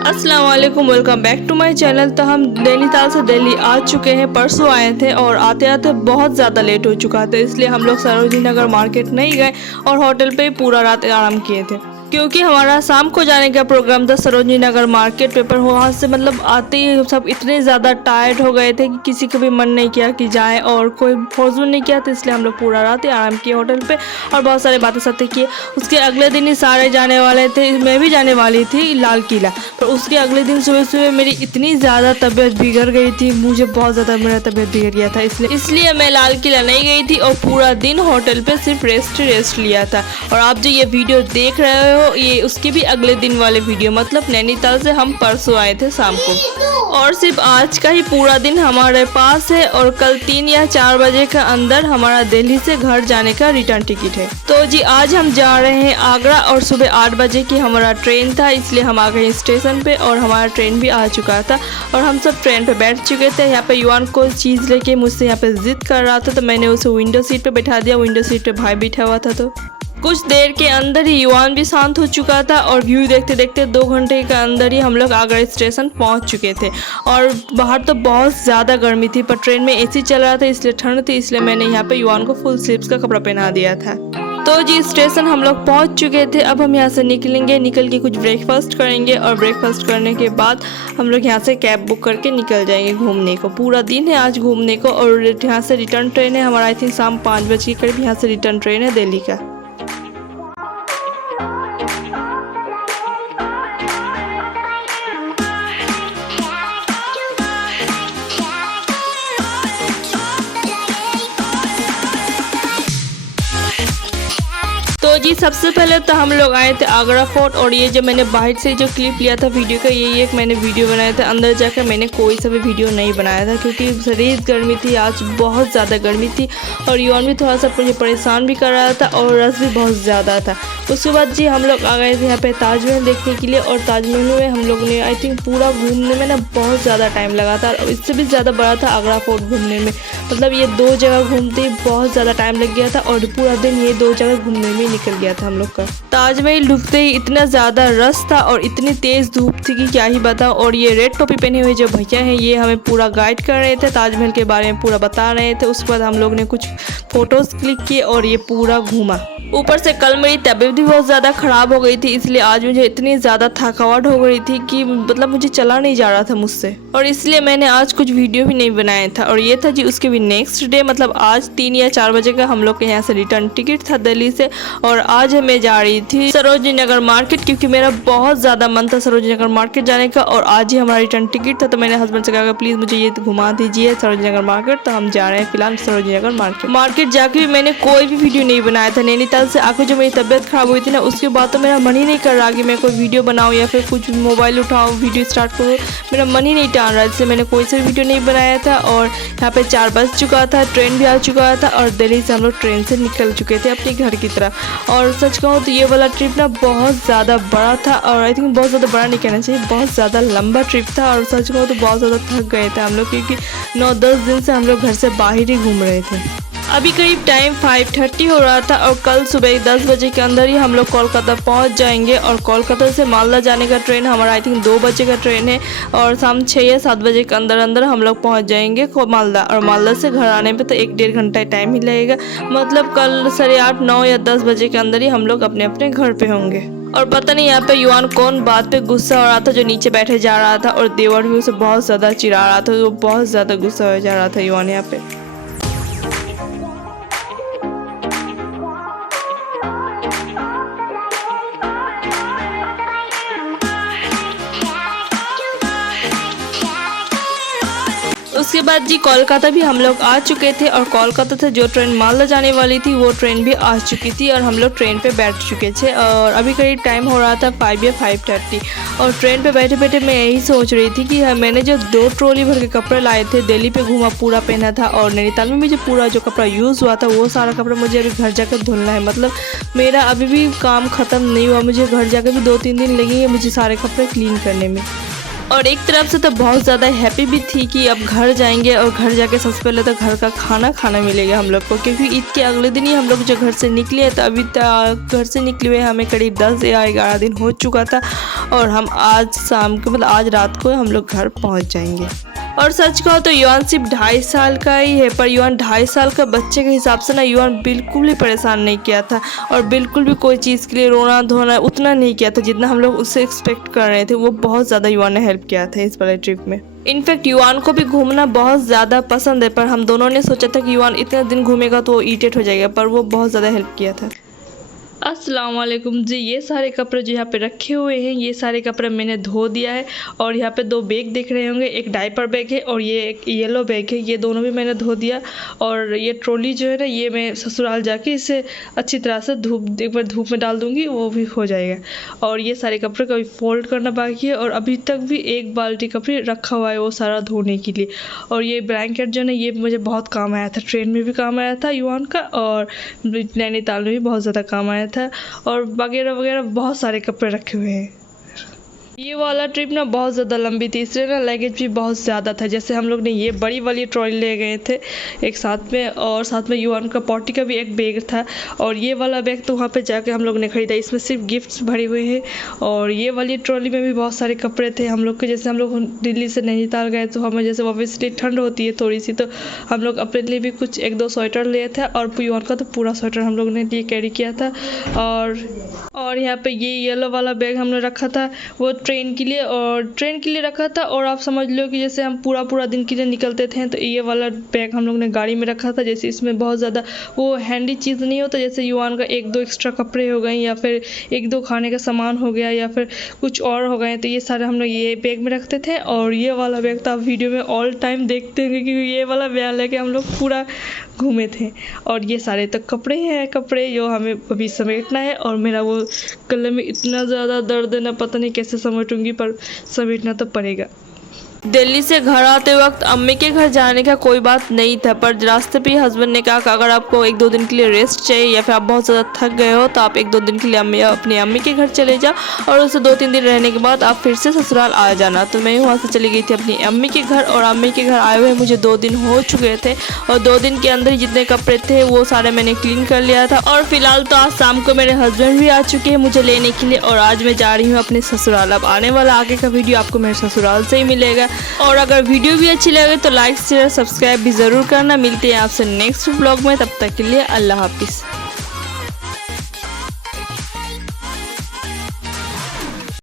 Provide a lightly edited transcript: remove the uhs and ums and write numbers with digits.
अस्सलाम वालेकुम, welcome back to my channel. तो हम नैनीताल से दिल्ली आ चुके हैं। परसों आए थे और आते आते बहुत ज़्यादा लेट हो चुका था, इसलिए हम लोग सरोजनी नगर मार्केट नहीं गए और होटल पे ही पूरा रात आराम किए थे, क्योंकि हमारा शाम को जाने का प्रोग्राम था सरोजनी नगर मार्केट पे। पर वहाँ से आते ही सब इतने ज़्यादा टायर्ड हो गए थे कि किसी का भी मन नहीं किया कि जाएं और कोई फोर्स भी नहीं किया था, इसलिए हम लोग पूरा रात ही आराम किए होटल पे और बहुत सारी बातें साथी किए। उसके अगले दिन ही सारे जाने वाले थे, मैं भी जाने वाली थी लाल किला, पर उसके अगले दिन सुबह सुबह मेरी इतनी ज़्यादा तबीयत बिगड़ गई थी, मुझे बहुत ज़्यादा मेरा तबीयत बिगड़ गया था, इसलिए मैं लाल किला नहीं गई थी और पूरा दिन होटल पे सिर्फ रेस्ट लिया था। और आप जो ये वीडियो देख रहे हो ये उसके भी अगले दिन वाले वीडियो, मतलब नैनीताल से हम परसों आए थे शाम को और सिर्फ आज का ही पूरा दिन हमारे पास है और कल 3 या 4 बजे के अंदर हमारा दिल्ली से घर जाने का रिटर्न टिकट है। तो जी आज हम जा रहे हैं आगरा और सुबह 8 बजे की हमारा ट्रेन था, इसलिए हम आ गए स्टेशन पे और हमारा ट्रेन भी आ चुका था और हम सब ट्रेन पे बैठ चुके थे। यहाँ पे युवान को चीज़ लेके मुझसे यहाँ पे जिद कर रहा था, तो मैंने उसे विंडो सीट पे बैठा दिया। विंडो सीट पे भाई बैठा हुआ था, तो कुछ देर के अंदर ही युवान भी शांत हो चुका था और व्यू देखते देखते 2 घंटे के अंदर ही हम लोग आगरा स्टेशन पहुंच चुके थे। और बाहर तो बहुत ज़्यादा गर्मी थी, पर ट्रेन में एसी चल रहा था इसलिए ठंड थी, इसलिए मैंने यहाँ पे युवान को फुल स्लीव्स का कपड़ा पहना दिया था। तो जी स्टेशन हम लोग पहुंच चुके थे। अब हम यहाँ से निकलेंगे, निकल के कुछ ब्रेकफास्ट करेंगे और ब्रेकफास्ट करने के बाद हम लोग यहाँ से कैब बुक करके निकल जाएंगे घूमने को। पूरा दिन है आज घूमने को और यहाँ से रिटर्न ट्रेन है हमारा, आई थिंक शाम 5 बजे के करीब यहाँ से रिटर्न ट्रेन है दिल्ली का। तो जी सबसे पहले तो हम लोग आए थे आगरा फोर्ट और ये जो मैंने बाहर से जो क्लिप लिया था वीडियो का, यही एक मैंने वीडियो बनाया था। अंदर जाकर मैंने कोई सा भी वीडियो नहीं बनाया था क्योंकि शरीर गर्मी थी, आज बहुत ज़्यादा गर्मी थी और युवान भी थोड़ा सा मुझे परेशान भी कर रहा था और रस भी बहुत ज़्यादा था। उसके बाद जी हम लोग आ गए थे यहाँ पे ताजमहल देखने के लिए और ताजमहल में हम लोग ने आई थिंक पूरा घूमने में ना बहुत ज़्यादा टाइम लगा था और इससे भी ज़्यादा बड़ा था आगरा फोर्ट घूमने में, मतलब ये 2 जगह घूमते ही बहुत ज़्यादा टाइम लग गया था और पूरा दिन ये 2 जगह घूमने में निकल गया था हम लोग का। ताजमहल डूबते ही इतना ज़्यादा रस था और इतनी तेज़ धूप थी कि क्या ही बताओ। और ये रेड टोपी पहने हुए जो भैया हैं ये हमें पूरा गाइड कर रहे थे, ताजमहल के बारे में पूरा बता रहे थे। उसके बाद हम लोग ने कुछ फ़ोटोज़ क्लिक किए और ये पूरा घूमा। ऊपर से कल मेरी तबीयत भी बहुत ज़्यादा ख़राब हो गई थी, इसलिए आज मुझे इतनी ज़्यादा थकावट हो गई थी कि मतलब मुझे चला नहीं जा रहा था मुझसे, और इसलिए मैंने आज कुछ वीडियो भी नहीं बनाया था। और ये था जी उसके भी नेक्स्ट डे, मतलब आज 3 या 4 बजे का हम लोग के यहाँ से रिटर्न टिकट था दिल्ली से और आज मैं जा रही थी सरोजनी नगर मार्केट क्योंकि मेरा बहुत ज़्यादा मन था सरोजनी नगर मार्केट जाने का और आज ही हमारा रिटर्न टिकट था। तो मैंने हस्बैंड से कहा प्लीज़ मुझे ये घुमा दीजिए सरोजनी नगर मार्केट। तो हम जा रहे हैं फिलहाल सरोजनी नगर मार्केट जाके भी मैंने कोई भी वीडियो नहीं बनाया था। नैनीताल से आकर जो मेरी तबीयत खराब हुई थी ना, उसके बाद तो मेरा मन ही नहीं कर रहा कि मैं कोई वीडियो बनाऊँ या फिर कुछ मोबाइल उठाऊँ वीडियो स्टार्ट करूँ, मेरा मन ही नहीं टान रहा, इसलिए मैंने कोई सा वीडियो नहीं बनाया था। और यहाँ पे 4 बज चुका था, ट्रेन भी आ चुका था और दिल्ली से हम लोग ट्रेन से निकल चुके थे अपने घर की तरफ। और सच कहूँ तो ये वाला ट्रिप ना बहुत ज़्यादा बड़ा था और आई थिंक बहुत ज़्यादा बड़ा नहीं कहना चाहिए, बहुत ज़्यादा लंबा ट्रिप था। और सच कहूँ तो बहुत ज़्यादा थक गए थे हम लोग क्योंकि 9-10 दिन से हम लोग घर से बाहर ही घूम रहे थे। अभी करीब टाइम 5:30 हो रहा था और कल सुबह 10 बजे के अंदर ही हम लोग कोलकाता पहुंच जाएंगे। और कोलकाता से मालदा जाने का ट्रेन हमारा आई थिंक 2 बजे का ट्रेन है और शाम 6 या 7 बजे के अंदर हम लोग पहुंच जाएंगे मालदा। और मालदा से घर आने पे तो 1-1.5 घंटा टाइम ही लगेगा, मतलब कल 8:30, 9 या 10 बजे के अंदर ही हम लोग अपने अपने घर पे होंगे। और पता नहीं यहाँ पे युवान कौन बात पे गुस्सा हो रहा था जो नीचे बैठे जा रहा था और देवर भी उसे बहुत ज़्यादा चिढ़ा रहा था, वो बहुत ज़्यादा गुस्सा हो जा रहा था युवान यहाँ पे। उसके बाद जी कोलकाता भी हम लोग आ चुके थे और कोलकाता से जो ट्रेन मालदा जाने वाली थी वो ट्रेन भी आ चुकी थी और हम लोग ट्रेन पे बैठ चुके थे। और अभी करीब टाइम हो रहा था 5 या 5:30 और ट्रेन पे बैठे बैठे मैं यही सोच रही थी कि मैंने जो 2 ट्रॉली भर के कपड़े लाए थे, दिल्ली पे घूमा पूरा पहना था और नैनीताल में मुझे पूरा जो कपड़ा यूज़ हुआ था वो सारा कपड़ा मुझे अभी घर जाकर धुलना है। मतलब मेरा अभी भी काम ख़त्म नहीं हुआ, मुझे घर जाकर भी 2-3 दिन लगेंगे मुझे सारे कपड़े क्लीन करने में। और एक तरफ से तो बहुत ज़्यादा हैप्पी भी थी कि अब घर जाएंगे और घर जाके सबसे पहले तो घर का खाना मिलेगा हम लोग को, क्योंकि ईद के अगले दिन ही हम लोग जो घर से निकले हैं, तो अभी तक घर से निकले हुए हमें करीब 10 या 11 दिन हो चुका था और हम आज शाम को मतलब आज रात को हम लोग घर पहुंच जाएंगे। और सच कहो तो युवान सिर्फ 2.5 साल का ही है, पर युवान 2.5 साल का बच्चे के हिसाब से ना युवान बिल्कुल भी परेशान नहीं किया था और बिल्कुल भी कोई चीज़ के लिए रोना धोना उतना नहीं किया था जितना हम लोग उससे एक्सपेक्ट कर रहे थे। वो बहुत ज़्यादा युवान ने हेल्प किया था इस वाले ट्रिप में। इनफैक्ट युवान को भी घूमना बहुत ज़्यादा पसंद है, पर हम दोनों ने सोचा था कि युवान इतना दिन घूमेगा तो वो इरिटेट हो जाएगा, पर वो बहुत ज़्यादा हेल्प किया था। अस्सलाम वालेकुम जी। ये सारे कपड़े जो यहाँ पे रखे हुए हैं, ये सारे कपड़े मैंने धो दिया है और यहाँ पे 2 बैग देख रहे होंगे, एक डायपर बैग है और ये एक येलो बैग है, ये दोनों भी मैंने धो दिया। और ये ट्रॉली जो है ना, ये मैं ससुराल जाके इसे अच्छी तरह से एक बार धूप में डाल दूँगी, वो भी हो जाएगा। और ये सारे कपड़े का भी फोल्ड करना बाकी है और अभी तक भी एक बाल्टी कपड़े रखा हुआ है वो सारा धोने के लिए। और ये ब्लैंकेट जो है ना, ये मुझे बहुत काम आया था, ट्रेन में भी काम आया था युवान का और नैनीताल में भी बहुत ज़्यादा काम आया था और वगैरह वगैरह बहुत सारे कपड़े रखे हुए हैं। ये वाला ट्रिप ना बहुत ज़्यादा लंबी थी, इसलिए ना लगेज भी बहुत ज़्यादा था। जैसे हम लोग ने ये बड़ी वाली ट्रॉली ले गए थे एक साथ में, और साथ में युवान का पॉटी का भी एक बैग था। और ये वाला बैग तो वहाँ पे जाके हम लोग ने खरीदा, इसमें सिर्फ गिफ्ट्स भरे हुए हैं। और ये वाली ट्रॉली में भी बहुत सारे कपड़े थे हम लोग के। जैसे हम लोग दिल्ली से नैनीताल गए तो हमें जैसे ऑब्वियसली ठंड होती है थोड़ी सी, तो हम लोग अपने लिए भी कुछ 1-2 स्वेटर लिए थे और युवान का तो पूरा स्वेटर हम लोग ने लिए कैरी किया था। और यहाँ पे ये येलो वाला बैग हमने रखा था वो ट्रेन के लिए रखा था। और आप समझ लो कि जैसे हम पूरा दिन के लिए निकलते थे तो ये वाला बैग हम लोग ने गाड़ी में रखा था। जैसे इसमें बहुत ज़्यादा वो हैंडी चीज़ नहीं होता, जैसे युवान का 1-2 एक्स्ट्रा कपड़े हो गए या फिर 1-2 खाने का सामान हो गया या फिर कुछ और हो गए, तो ये सारे हम लोग ये बैग में रखते थे। और ये वाला बैग तो आप वीडियो में ऑल टाइम देखते हैं क्योंकि ये वाला बैग लेके हम लोग पूरा घूमे थे। और ये सारे तो कपड़े जो हमें अभी समेटना है और मेरा वो गले में इतना ज़्यादा दर्द है ना, पता नहीं कैसे समेटूंगी, पर समेटना तो पड़ेगा। दिल्ली से घर आते वक्त अम्मी के घर जाने का कोई बात नहीं था, पर रास्ते पे हस्बैंड ने कहा कि अगर आपको 1-2 दिन के लिए रेस्ट चाहिए या फिर आप बहुत ज़्यादा थक गए हो तो आप 1-2 दिन के लिए अपनी अम्मी के घर चले जाओ और उसे 2-3 दिन रहने के बाद आप फिर से ससुराल आ जाना। तो मैं वहाँ से चली गई थी अपनी अम्मी के घर और अम्मी के घर आए हुए मुझे 2 दिन हो चुके थे और 2 दिन के अंदर जितने कपड़े थे वो सारे मैंने क्लीन कर लिया था। और फिलहाल तो आज शाम को मेरे हस्बैंड भी आ चुके हैं मुझे लेने के लिए और आज मैं जा रही हूँ अपने ससुराल। अब आने वाला आगे का वीडियो आपको मेरे ससुराल से ही मिलेगा। और अगर वीडियो भी अच्छी लगे तो लाइक शेयर सब्सक्राइब भी ज़रूर करना। मिलते हैं आपसे नेक्स्ट ब्लॉग में, तब तक के लिए अल्लाह हाफिज़।